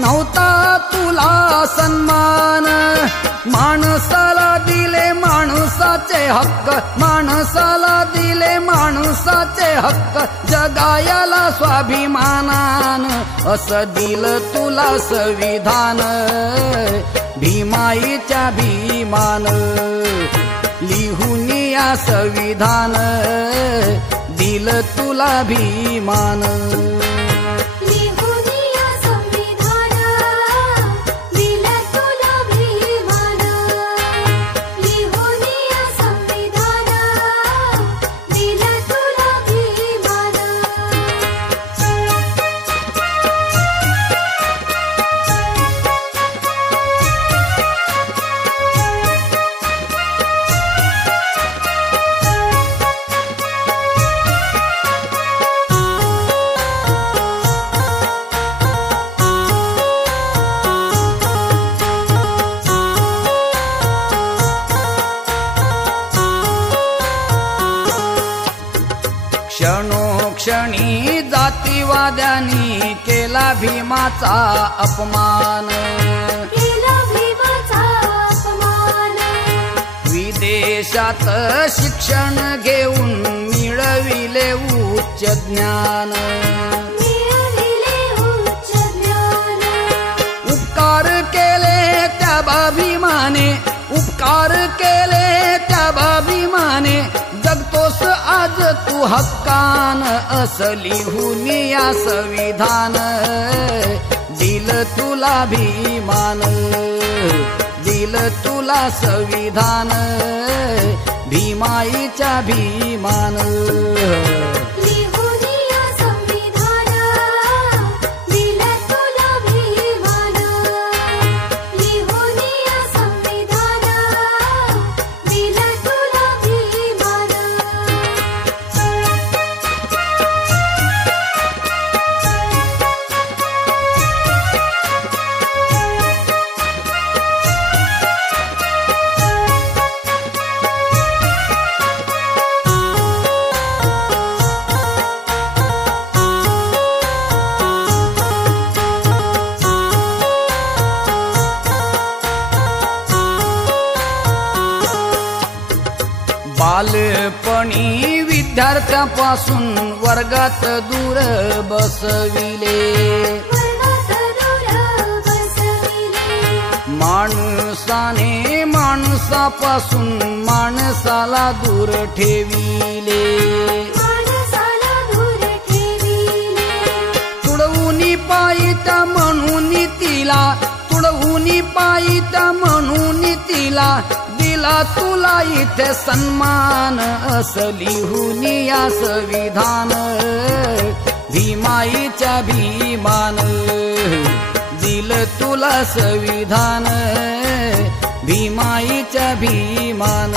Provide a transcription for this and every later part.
नव्हता तुला सन्मान. माणसाला दिले माणसाचे हक्क, माणसाला दिले माणसाचे हक्क, जगायाला स्वाभिमानान असं दिलं तुला संविधान. भीमाईच्या भीमान लिहून या संविधान, दिलं तुला भीमान. क्षणोक्षणी जातीवाद्यांनी केला भीमाचा अपमान. विदेशात शिक्षण घेऊन मिळविले उच्च ज्ञान. उपकार केले त्या भीमाने, उपकार केले त्या भीमाने, जगतोस आज तू हक्कान असं लिहून या संविधान. दिलं तुला भीमान, दिलं तुला संविधान, भीमाईच्या भीमान. बालपणी विद्यार्थ्यापासून वर्गात दूर बसविले. माणसाने माणसापासून माणसाला दूर ठेविले. तुडवून पायीता म्हणून तिला, तुडवून पायीता म्हणून तिला, दिला तुला इथे सन्मान असं लिहून या संविधान. भीमाईच्या भीमान, दिलं तुला संविधान, भीमाईच्या भीमान.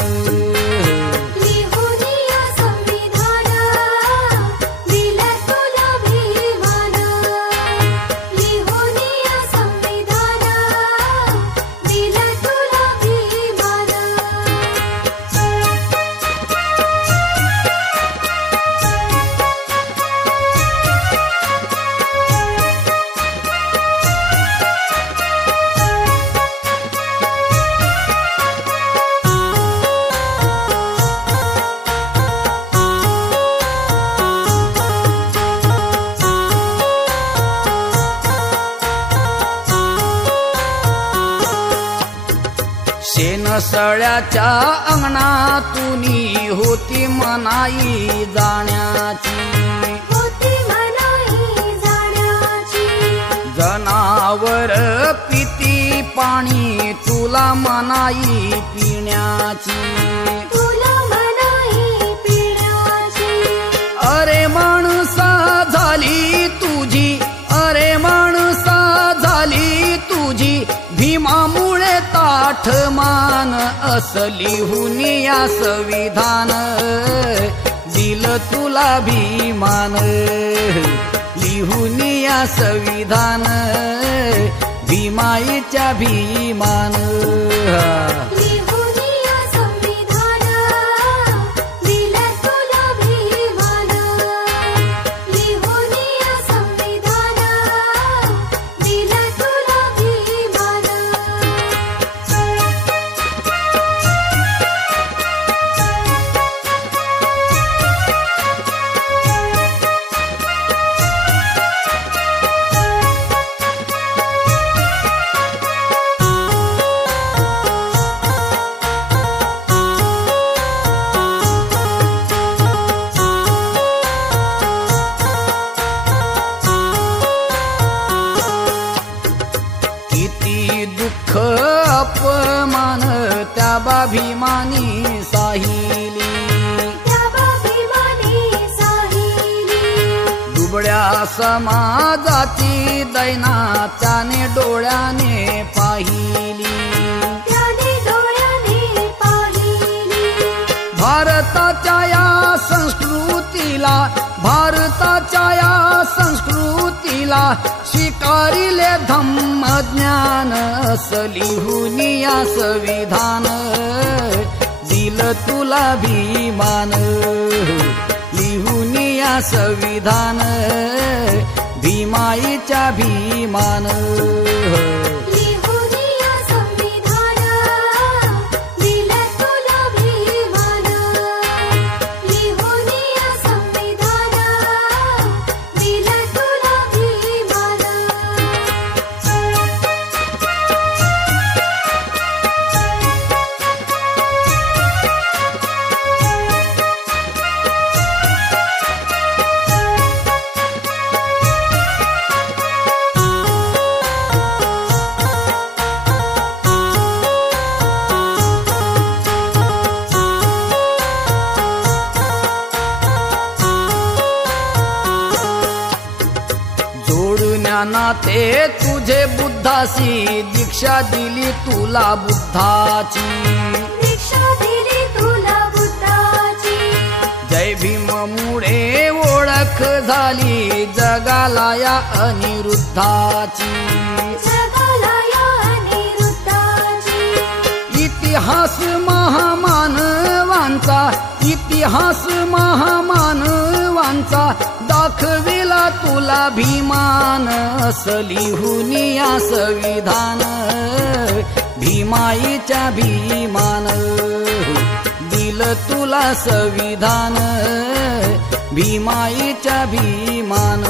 शेणसळ्याच्या अंगणातून होती मनाई जाण्याची. जनावर पिती पाणी तुला मनाई पिण्याची. अरे माणसा झाली तुझी, अरे माणसा झाली तुझी, भीमामुळे ताठ मान असं लिहून या संविधान. दिलं तुला भीमान, लिहून या संविधान, भीमाईच्या भीमान. दिलं तुला अपमान त्या बाभिमानी साहिली, दुबळ्या समाजाची दैना त्याने डोळ्याने पाहिली. भारताच्या या संस्कृतीला, भारताच्या या संस्कृतीला स्वीकारिले धम्म ज्ञान, लिहून या संविधान दिल तुला भीमान, लिहून या संविधान भीमाईच्या भीमान. नाते तुझे बुद्धासी दीक्षा दिली तुला बुद्धाची, दीक्षा दिली तुला बुद्धाची. जय भीम मुळे ओळख झाली जगाला या अनिरुद्धाची, जगाला या अनिरुद्धाची. इतिहास महामानवांचा, इतिहास महामानवांचा दाखविला तुला भीमान, लिहून या संविधान भीमाईच्या भीमान, दिल तुला संविधान भीमाईच्या भीमान.